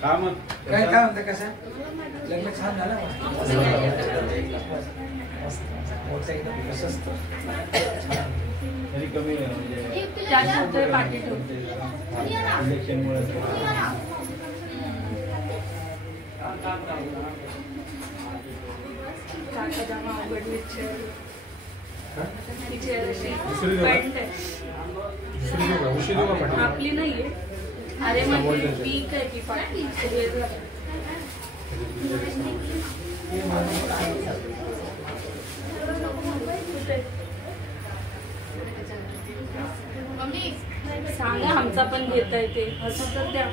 काय काय म्हणता कसं लग्न छान झालं तरी कमी म्हणजे इलेक्शनमुळे आपली नाहीये अरे म्हणजे पीक आहे की पाठी सांगा आमचा पण घेता येते असं तर द्या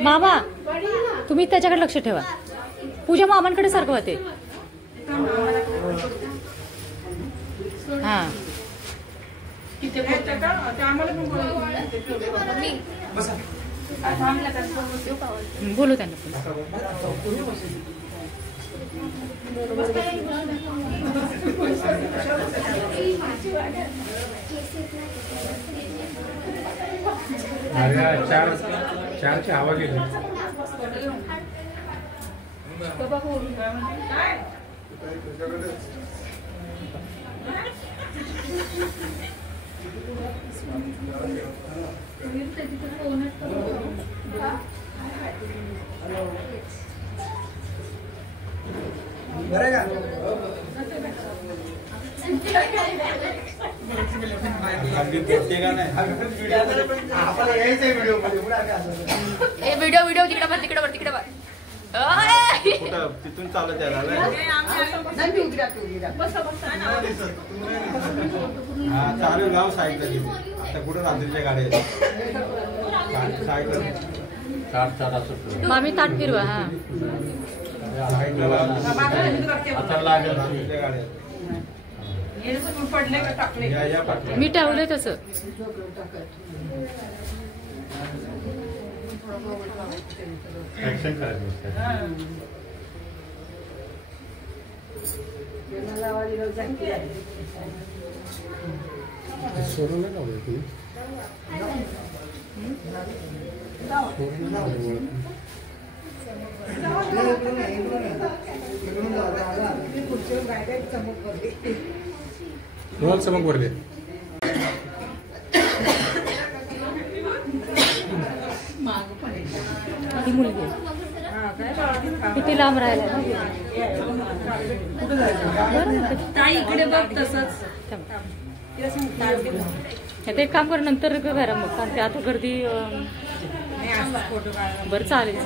मामा तुम्ही त्याच्याकडे लक्ष ठेवा पूजा मामांकडे सारखं होते हा बोलू त्यांना चारची हवा गेली बरं का व्हिडिओ तिकडे तिथून चालत चालू लाव सायकल आता कुठं रात्रीच्या गाड्या सायकल मामी ताट फिरवा हा मी ठेवलंय तसं ऍक्शन करायचं सोडून नाही लावलं तुम्ही चमक भरले ही मुलगी किती लांब राहिला इकडे बघ तसंच ते एक काम कर नंतर करा मग कारण ते आता गर्दी बरं चालेल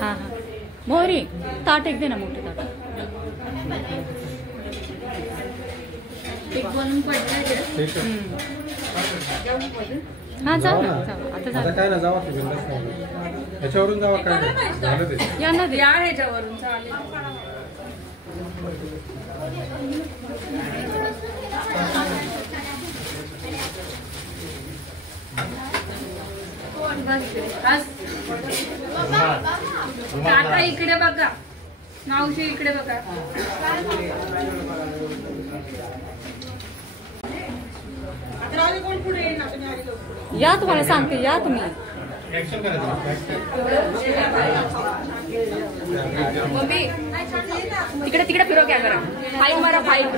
हां हां मोहरी ताट एक दे ना मोठं ताट एक बनून पडलं हां जाऊ ना जाऊ आता काय ना जावा ह्याच्यावरून जावा काय झालं ते यांना दे या ह्याच्यावरून चालेल काका इकडे बघा मावशी इकडे बघा या तुम्हाला सांगते या तुम्ही तिकडे तिकडे फिरव कॅमेरा फाईन मारा फाईन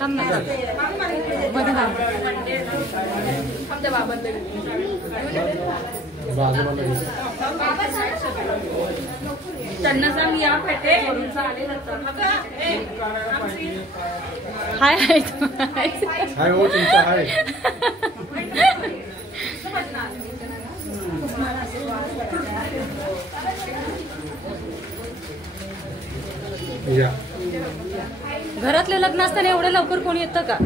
थांब ना मध्ये आमच्या बाबांना त्यांना सांग या पेटे हाय हाय हाय हो तुमचा हाय या घरातले लग्न असताना एवढं लवकर कोणी येतं का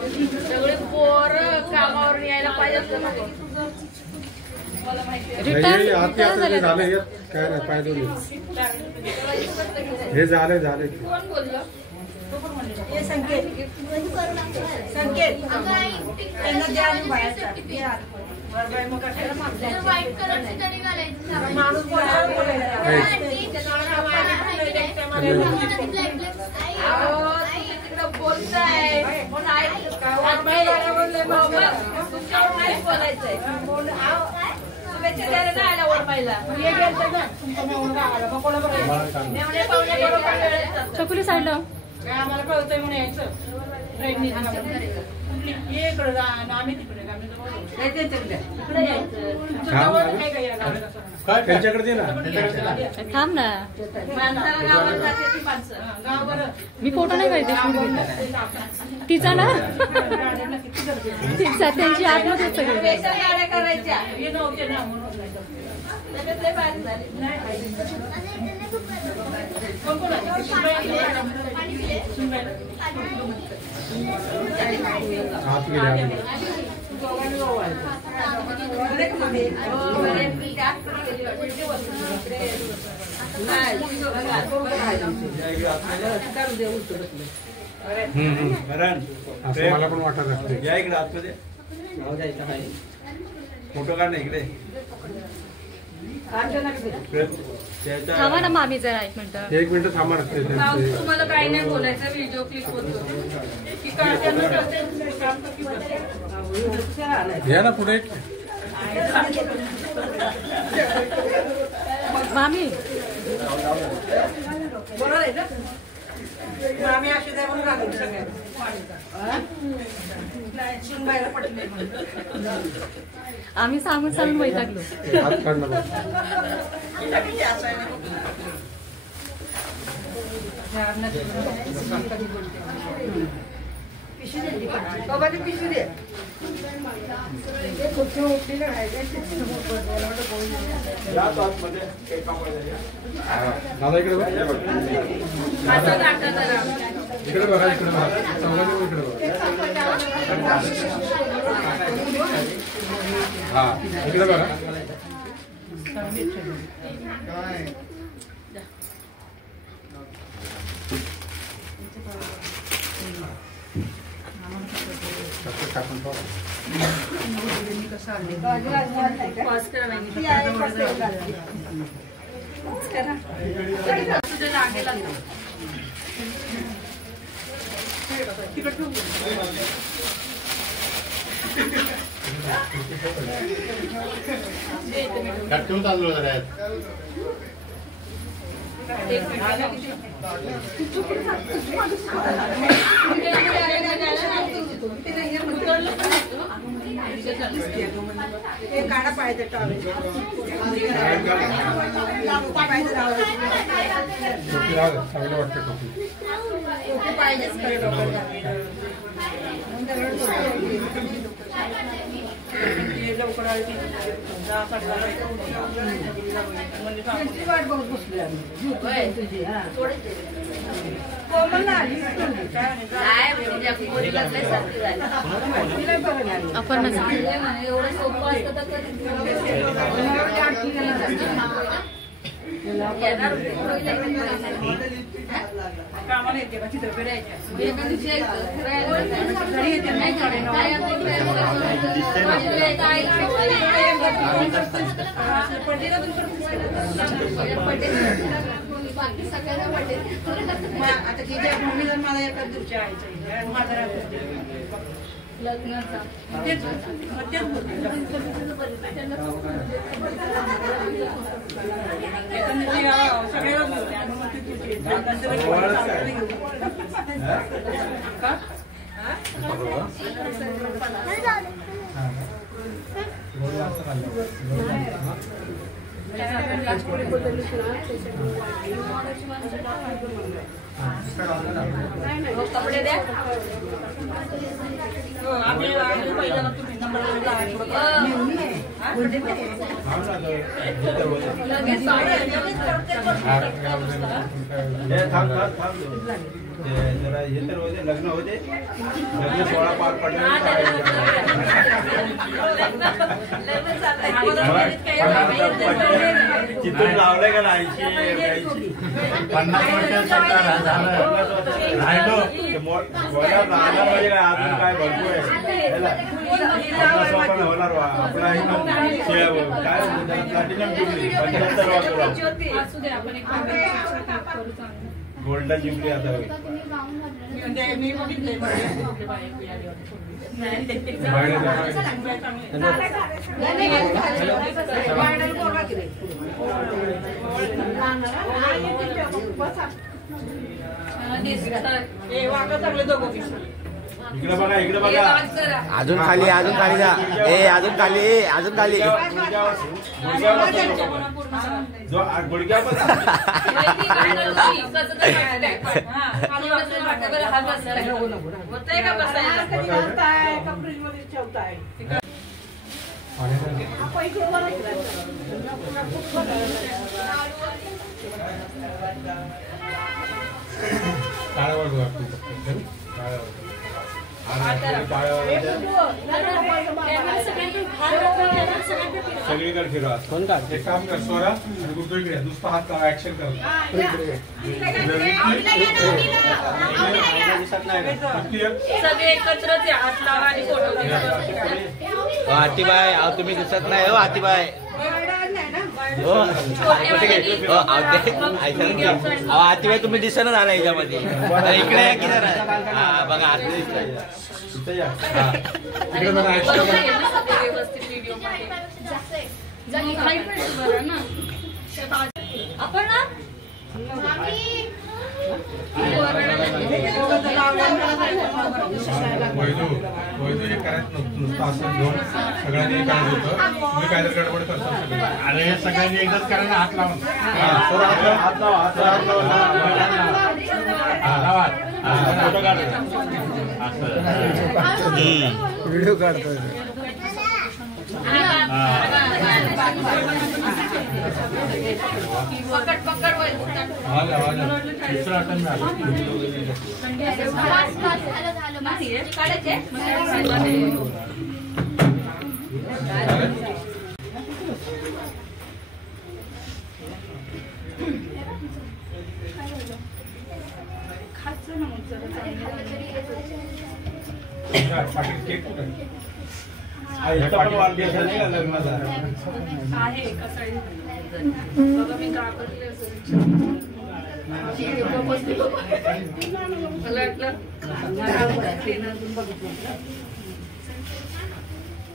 सगळे पोर कामावरून यायला पाहिजे रिटायर झाले काय नाही पाहिजे हे झाले कोण बोललं चकुली साईडला आम्हाला कळतंय म्हणून यायचं आम्ही तिकडे काय त्यांच्याकडे ना थांब ना मी फोटो नाही काढते तिचा ना तिचा त्यांची आत्महत्या सगळी मला पण वाटत असते या इकडे आतमध्ये फोटो काढ ना इकडे थांबा ना मामी जरा 1 मिनिट 1 मिनिट थांबा असते तुम्हाला काही नाही बोलायचं व्हिडिओ क्लिप होतो घ्या ना पुढे मामी बरोबर आहे ना आम्ही असे द्या म्हणून घालून सगळ्या पटले आम्ही सांगून सांगून वैतागलो बाबा ते पिशवी दे दादा इकडे इकडे बघा इकडे बघा इकडे बघा हा इकडे बघा ठेवून चाललो गाडा पाहिजे वाट बघत बसली आपण एवढं सोपं असतं तर कामाला येते का चित्रपेढ यायच्या आता तिच्या मम्मी जर मला एका दिवशी यायचं माझा लग्नाचा कपडे द्या आम्ही पहिल्याला तुम्ही नंबर जरा हे तर होते लग्न होते लग्न सोहळा पार पडला चित्र लावलंय का 80 50 वर्षाचं झालं राहिलो राहणार म्हणजे काय अजून काय भरपूर आहे होणार आपला काय प्लॅटिनम जुबली 75 गोल्डन जुबली आता मी बघितलंय इकडे बघा इकडे बघा अजून खाली जा अजून खाली गुडघ्यापासून सगळीकडे फिरवा कोण का एक काम कर स्वरा आणि दुसरीकडे दुसरा हात ऍक्शन कर सगळे एकत्रच हात लावा आणि फोटो हातीबाई तुम्ही दिसत नाही हो हातीबाई हातीबाई तुम्ही दिसत झाला याच्यामध्ये इकडे या की जरा बघा हात व्यवस्थित व्हिडिओ आपण ना सगळ्यांनी काय गडबड करतो अरे सगळ्यांनी एकदाच करायला हात लावून व्हिडिओ काढतो पकड केक कुठे वाढदिवस नाही का लग्नाचा आहे कसाळी बघा मी का करले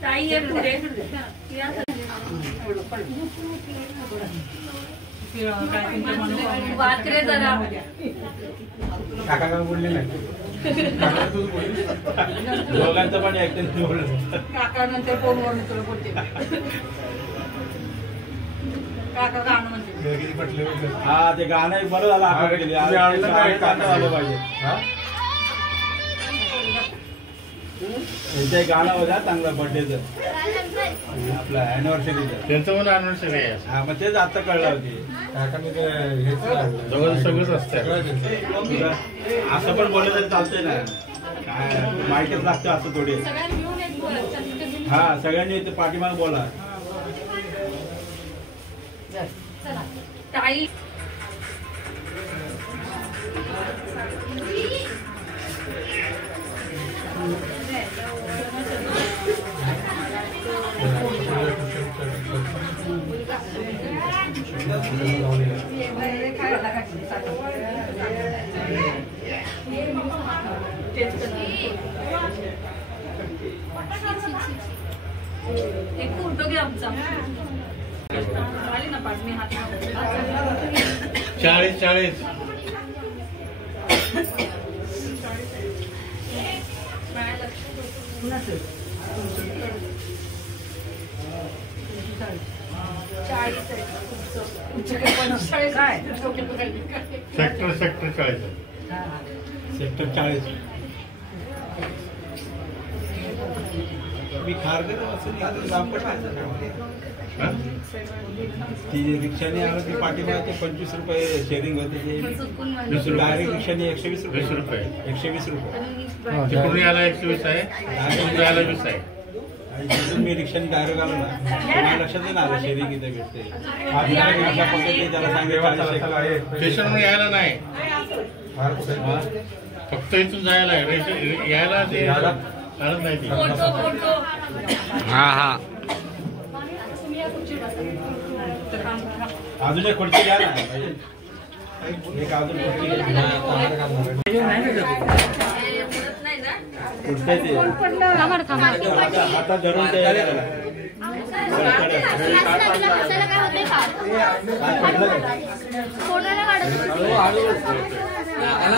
ताई एक वाकरे जरा काका काय बोलले नाही दोघांचं पण ऐकतं बोललं काका नंतर फोनवर तुला बोलते काका गाणं म्हणते हा ते गाणं बरं झालं आपण गेली झालं पाहिजे त्यांचं एक गाणं होतं चांगलं बर्थडेचं आपलं अॅनिव्हर्सरीचं त्यांचं पण अॅनिव्हर्सरी आहे हा मग तेच आता कळलं होती सगळंच असतं असं पण बोललं तरी चालतंय ना काय माहितीच लागतं असं थोडी हा सगळ्यांनी पाठीमागे बोला ताई एक फोटो घ्या आमचा झाली ना 5 मी हात 40 सेक्टर 40 मी खारघर ती रिक्षाने आलं ती पाठीमागे ते 25 रुपये शेअरिंग होते ते डायरेक्ट रिक्षाने 120 रुपये 120 रुपये तिकडून यायला 120 आहे तिकडून यायला 20 आहे तिथून मी रिक्षाने डायरेक्ट आलो ना मला लक्षात नाही आलं शेअरिंग इथे भेटते त्याला सांगितलं स्टेशनवर यायला नाही, फक्त इथून जायला यायला ते चालत नाही ती. हा अजून एक खुर्ची घ्या ना, एक अजून खुर्ची हातात धरून ते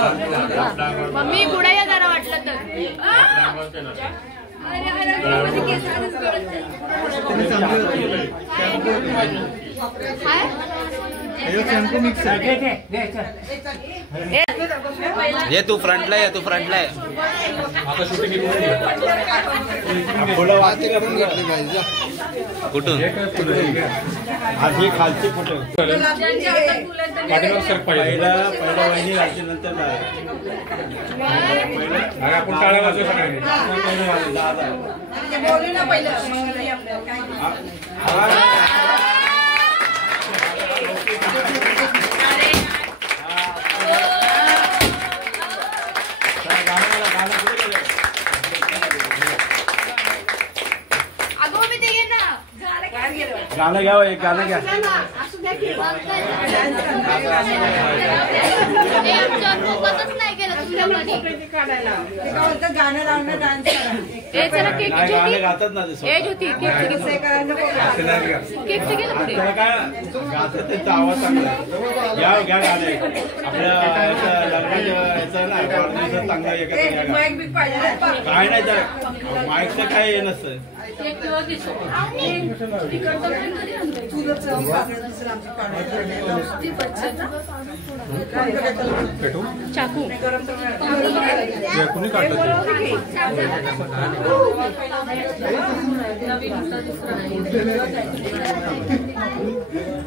मम्मी पुढे या जरा वाटलं तर ये तू फ्रंटला ये, तू फ्रंटला आहे. कुठून आधी खालची फोटो पहिला वहिनी लागते नंतर आपण टाळ्या वाजवू गाणं घ्या, एक गाणं घ्या. गाणं लावणं डान्स गाणं गातात ना त्याला काय गातात त्यांचा आवाज चांगला घ्या घ्या गाणं आपल्या लग्नाच्या याचा ना वाढदिवसात चांगला काय नाही तर माईकचं काय हे नसतं. चाकू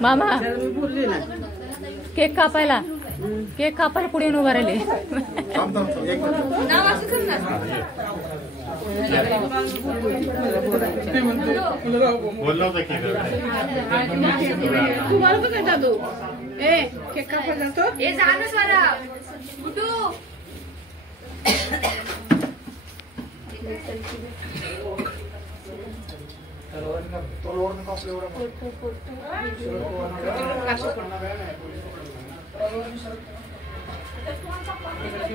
मामा केक कापायला पुढे येऊन उभा राहिले. बोललो होतं की तुम्हाला पण काय जातो केक कापायला जातो जाणं स्वरा कुठू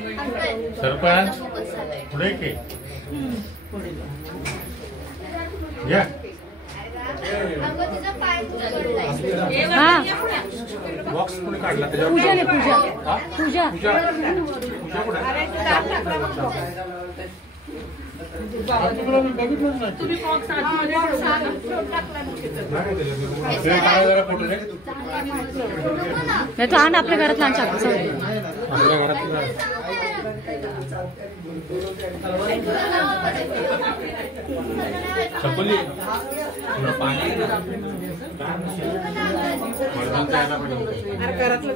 सरपंच पुढे की या हा पूजा रे पूजा तुम्ही बॉक्स आतमध्ये नाही तो आण आपल्या घरात लहान चाकू छकुली घरातलं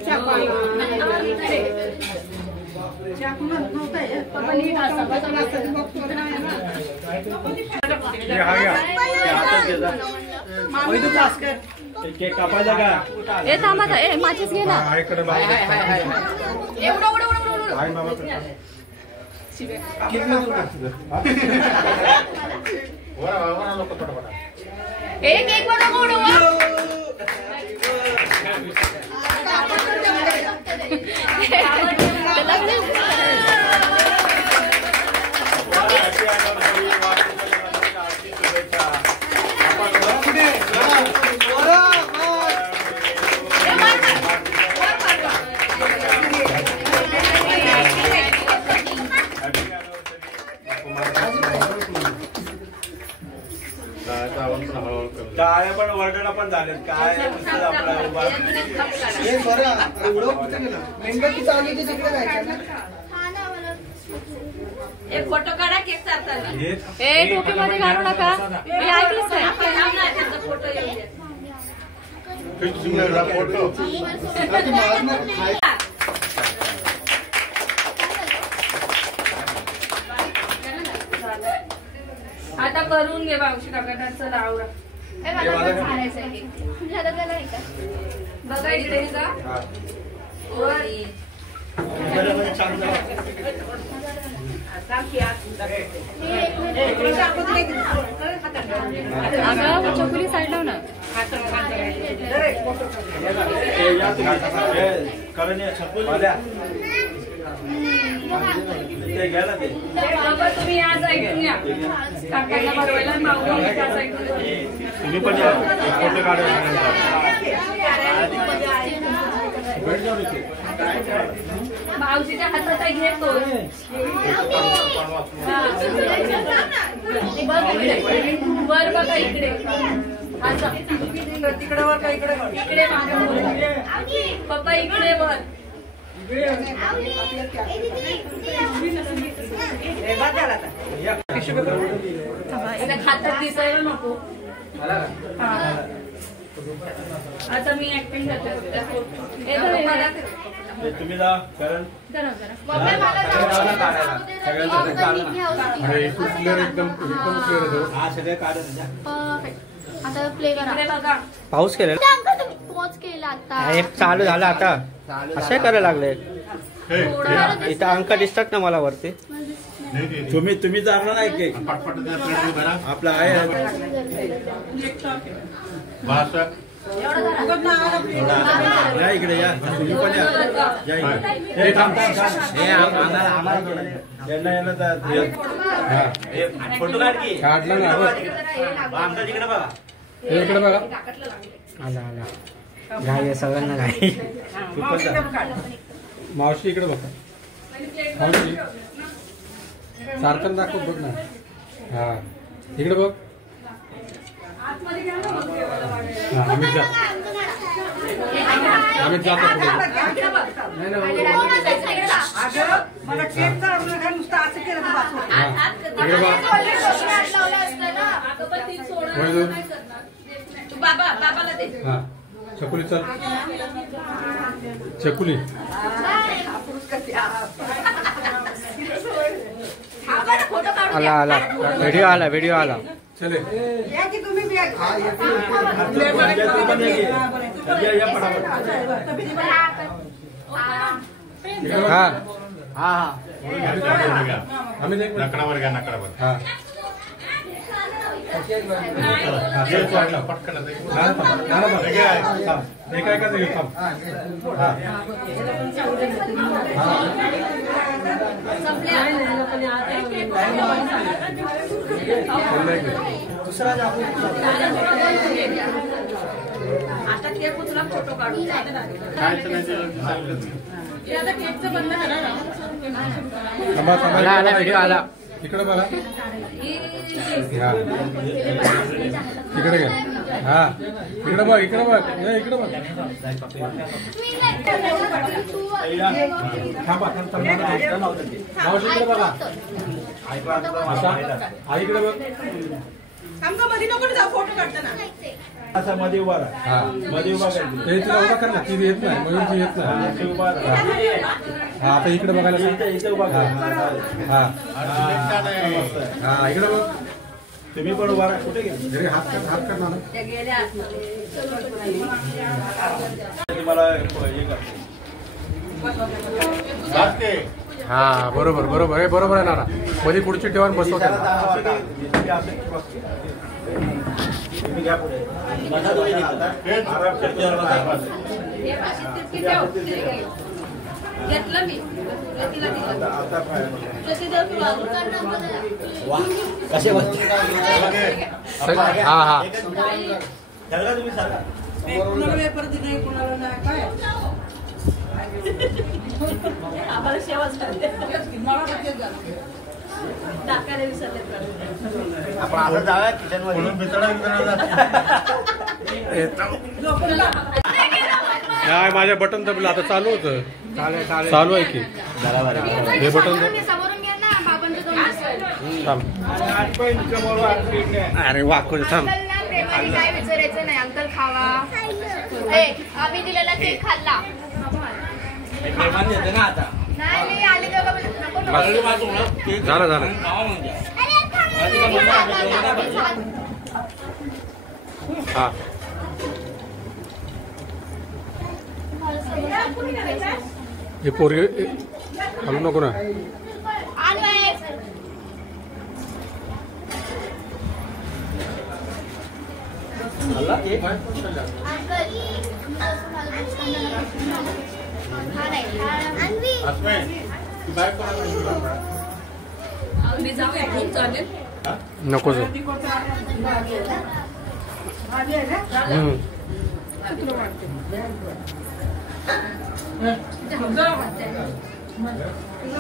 केक कापायचा का ए थांबा ए माचीस घे ना एक टाळ्या पण वरडणं पण झालेत काय एक फोटो काढा केक चालताना ए टोपीमध्ये घालू नका मी ऐकलंच काय फोटो येऊ आता करून घे मावशी काका चला आवरा. बघा इकडे का अगं चकुली साईड लाव ना. तुम्ही आज ऐकून घ्या काकांना बघायला माऊली त्या साईडून तुम्ही पण या फोटो काढायला. मावशीच्या हातात घेतो वर बघा इकडे तिकडे वर का इकडे वर? इकडे पप्पा इकडे वर हातात दिसायला नको. आता मी ऍक्टिंग करते. तुम्ही जा कारण आता प्ले करा. पाऊस केला पॉज केला आता. एक चालू झालं आता असे करायला लागले. इथं अंक दिसतात ना मला वरती. तुम्ही जाणार नाही की आपला आहे या इकडे या. तुम्ही पण फोटो काढला ना आमचा तिकडे बघा. इकडे बघा. आला आला घाई सगळ्यांना घाई. मावशी इकडे बघा. मावशी सारखं दाखव बघ ना. हा इकडे बघ. आम्ही जातो पुढे. मला चेक करून नुसतं असं केलं तर बस होतं. इकडे बघ. बाबाला दे. हा चकुली चल. चकुली आला आला व्हिडिओ आला. चले या की तुम्ही बी या. हा हा आम्ही देख नकडावर घ्या नकडावर. हा पटकन काय का आता केक उचला फोटो काढून. केकचं बंद करा ना. आला व्हिडिओ आला. इकडे बघा. इकडे घ्या. हा इकडे बघ. इकडे बघ. इकडे बघ. मावशीकडे बघा. आईकडे बघ. आमचा मध्ये नको जाऊ फोटो काढताना. असा मध्ये उभा राहा. हा मध्ये उभा हे तिला उभा कर ना. ती येत नाही मयूरची येत नाही. उभा राहा. हा आता इकडे बघायला सांग. इथे उभा करा. हा हा इकडे बघ. तुम्ही पण उभा राहा. कुठे गेले घरी हात कर ना. तुम्हाला हे करतो. हा बरोबर हे बरोबर आहे नाना. मध्ये पुढची ठेवून बसवत. तुम्ही घ्या पुढे. घेतलं मी. कसे हा हा तुम्ही सांगा. कुणाला पेपर दिले कुणाला नाही काय. आम्हाला शेवच मला बघते झालं. टाकायला विसरले. आपण आता जाऊया किचन काय माझ्या बटन दबलं. आता चालू होतं. चालू आहे की हे बटन समोरून घ्या ना बाबांचं. थांब. अरे वाकून थांब. प्रेमाने काय विचारायचं नाही. अंकल खावा. आम्ही दिलेला केक खाल्ला ना आता नाही. मी आले तेव्हा नको झालं. हा हे पोरगे हलू नको ना. मी जाऊ इकडून चालेल. नको सर.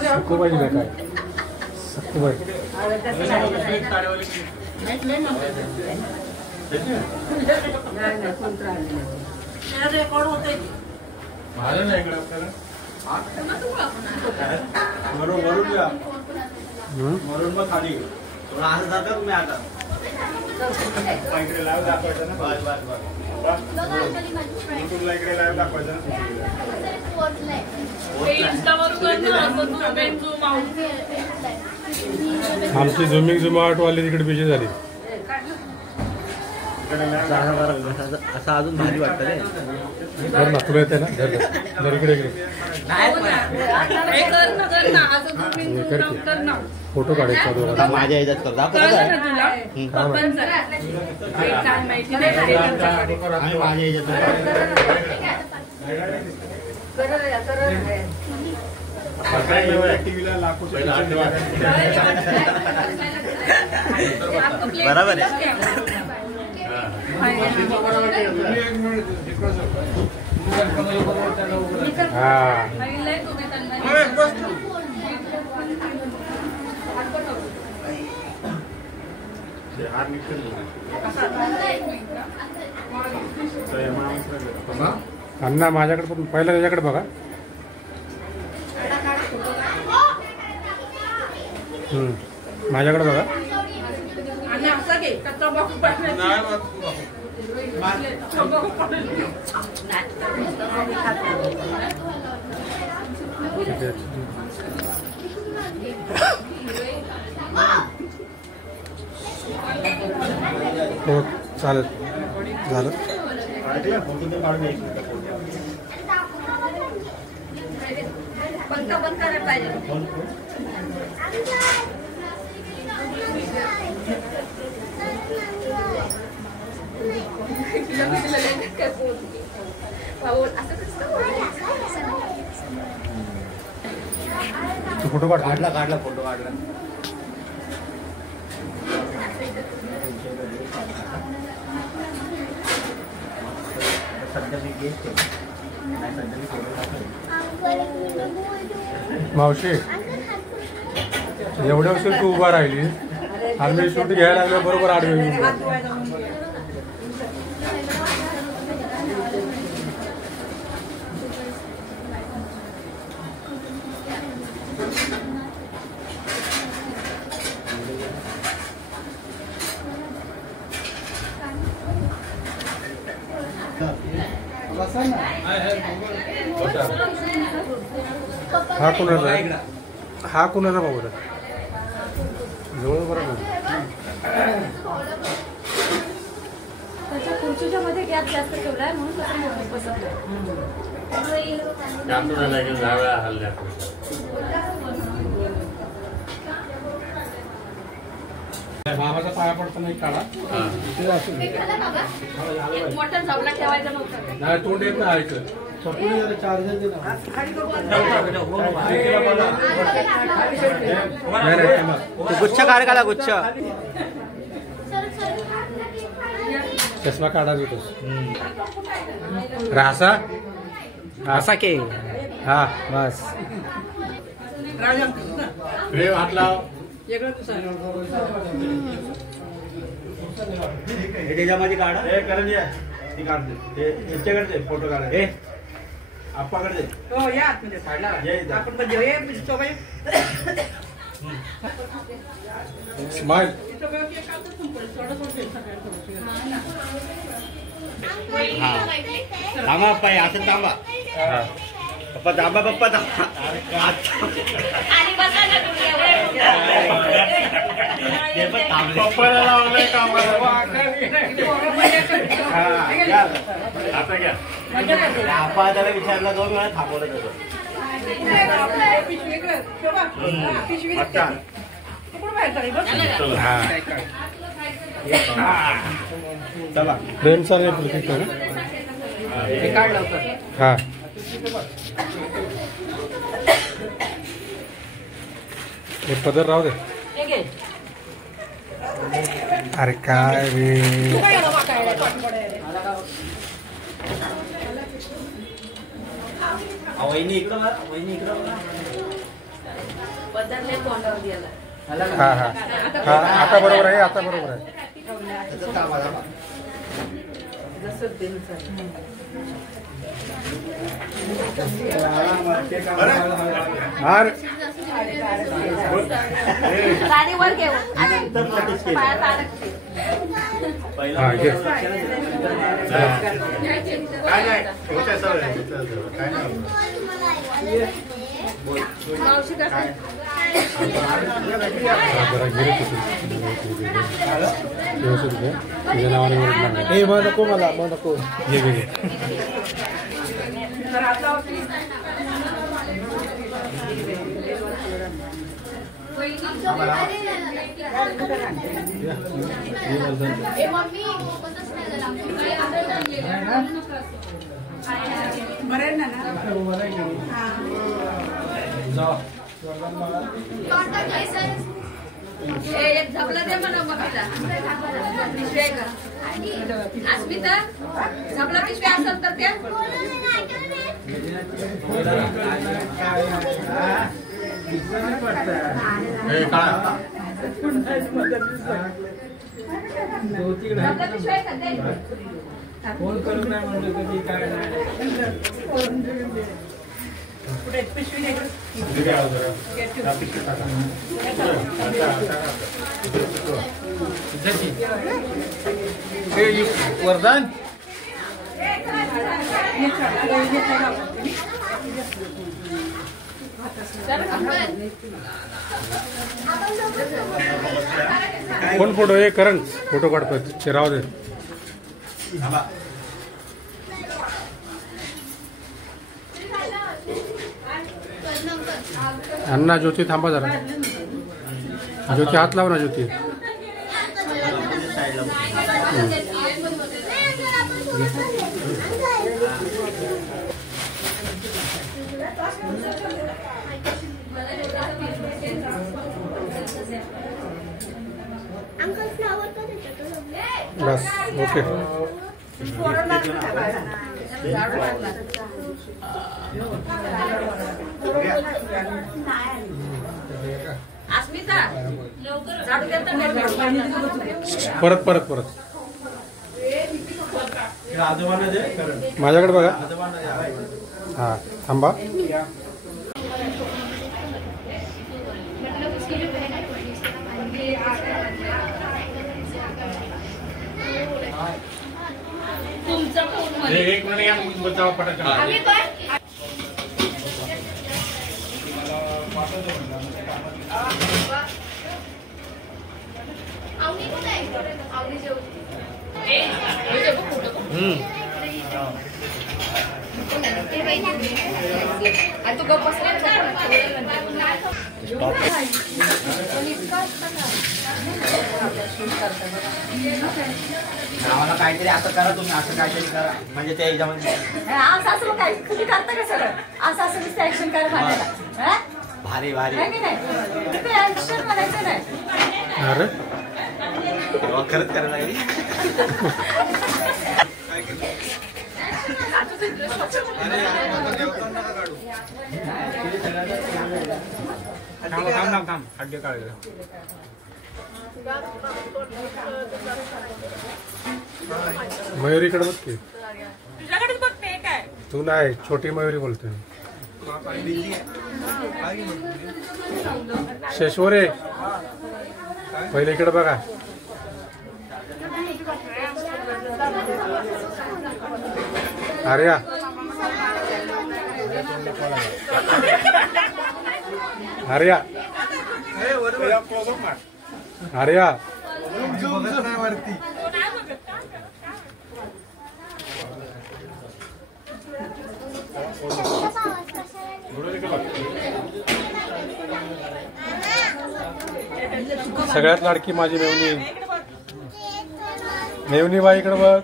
सखूबाई काय सखूबाई रेकॉर्ड होते. झालं ना इकडे वरून या वरून मग खाली असं जाता तुम्ही आता इकडे लाईव्ह दाखवायचं ना. युट्यूबला इकडे लाईव्ह दाखवायचं ना. आमची झुमिंग झुमाट वाली तिकडे बिजी झाली. असं अजून भारी वाटतं रे. धर ना तुला येते ना. धर इकडे इकडे फोटो काढायचा दोघांचा. माझ्या ह्याच्यात करतो आपण आणि माझ्या ह्याच्यात टीव्हीला लाखो बरोबर आहे. हा अण्णा माझ्याकडे पण पहिला त्याच्याकडे बघा. माझ्याकडे बघा. आणि असं घे कच्चा बॉक्स पाठवायचा. हो चालेल झालं. पंखा बंद करायला पाहिजे. तू फोटो काढ. काढला फोटो काढला. मावशी एवढ्या वर्षी तू उभा राहिली आणि मी शूट घ्यायला लागलो बरोबर आडवी. हा कुणाचा हा कुणाचा बाबा जवळ बरोबर. त्याच्या खुर्चीच्या मध्ये गॅप जास्त ठेवलाय म्हणून कसं बसत नाही. बाबाचा पाया पडताना एक काढा. मोठा झावला ठेवायचा नव्हता. नाही तोंड येत नाही ऐकत. गुच्छ काढ गुच्छ. चष्मा काढा देतोस. रासा असा के हा बस. हात लाव. त्याच्यामध्ये काढा. हे करून या ती काढते ते याच्याकडे फोटो काढा. हे आप्पाकडे हो या म्हणजे काढला आपण पण जेवूया सोबत. स्माइल. थांबा पप्पा असं थांबा. पप्पा थांबा पप्पा थांबा. आणि बसा ना तुम्ही. पप्पाला लावलंय कामाला. आता घ्या. त्याला विचारलं 2 वेळा थांबवलं त्याचं. चला फ्रेंड सर हा हे पदर राहू दे. अरे काय रे वहिनी इकडं बघा, वहिनी इकडं बघा. हा हा हा आता बरोबर आहे आता बरोबर आहे. गाडीवर घेऊ हा घे. काय नाही होत्या सवय काय नाही. जरा गिरे व्यवस्थित घे. तुझ्या नावाने हे मग नको मला मग नको घे घे घे. झपला दे म्हणा मम्मीला. पिशवी आहे का अस्मिता? झपला पिशवी असेल तर त्या फोन करून नाही म्हणलं कधी काय नाही. कुठे पिशवी नाही वरदान कोण फोटो हे करण फोटो काढतोय ते राहू दे. अण्णा ज्योती थांबा जरा. ज्योती हात लाव ना ज्योती. बस ओके. अस्मिता झाडू देता नाही. परत परत परत माझ्याकडे बघा. हा थांबा. तुमचा फोन एक मिनिट या बचाव पटायचा. तू गप्प बसला आम्हाला काहीतरी असं करा तुम्ही असं काहीतरी करा म्हणजे त्या ह्याच्यामध्ये असं काय तुम्ही करता का सगळं असं नुसतं ऍक्शन करा माझ्याला. भारी भारी ऍक्शन म्हणायचं नाही. अरे खरंच करायला लागली. थांब खड्डे काढले. मयुरीकडे बघ की. तुझ्याकडेच बघते काय. तू नाही छोटी मयुरी बोलतोय. शेश्वरे पहिले इकडे बघा. आर्या आर्या अरे या सगळ्यात लाडकी माझी मेवणी. मेवणी बाई इकडे बघ.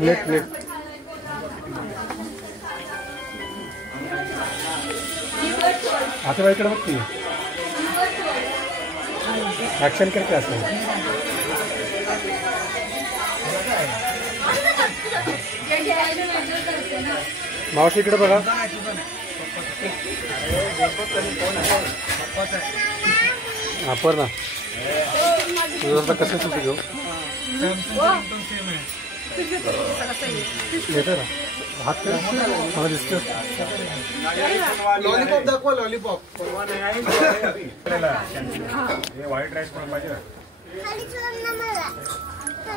लेट लेट आता बाई इकडे बघ की ऍक्शन करते असं. मावशी इकडे बघा. वापर ना तुझं कसं सुटी घेऊ येते ना हात कर मला दिसतो. लॉलीपॉप दाखवा लॉलीपॉप. व्हाईट राईस पण पाहिजे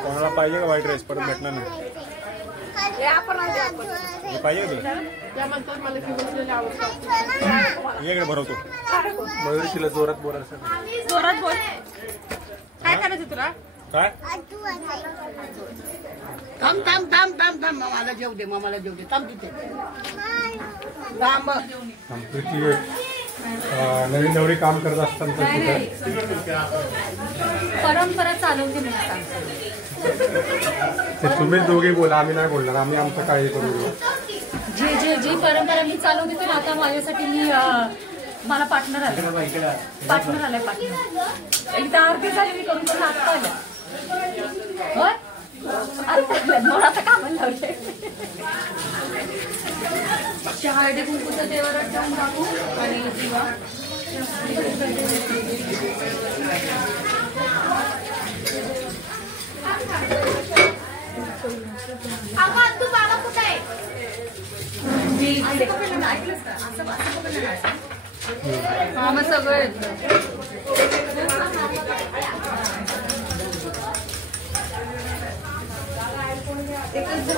कोणाला पाहिजे का व्हाईट राईस परत भेटणार नाही पाहिजे इकडे भरवतो. मयुरी तिला जोरात बोलायचं. जोरात बोल. काय करायचं तुला? काय थांब थांब थांब थांब थांब मामाला जेव दे मामाला जेव दे. थांब तिथे थांब. प्रीती नवीन नवरी काम करत असताना परंपरा चालवते मी सांगते. ते तुम्हीच दोघे बोला आम्ही नाही बोलणार. आम्ही आमचं काही करू. जी परंपरा मी चालवते तर आता माझ्यासाठी मी मला पार्टनर आलाय. पार्टनर एकदा अर्धे झाले मी करून करून आता आल्या. होय आता आता कामाला लावले. हळदी कुंकूचं देवाला ठेवून टाकू आणि दिवा. तू बाबा कुठे आहे? ऐकलंस का असं हा मग सगळं येतं. एकच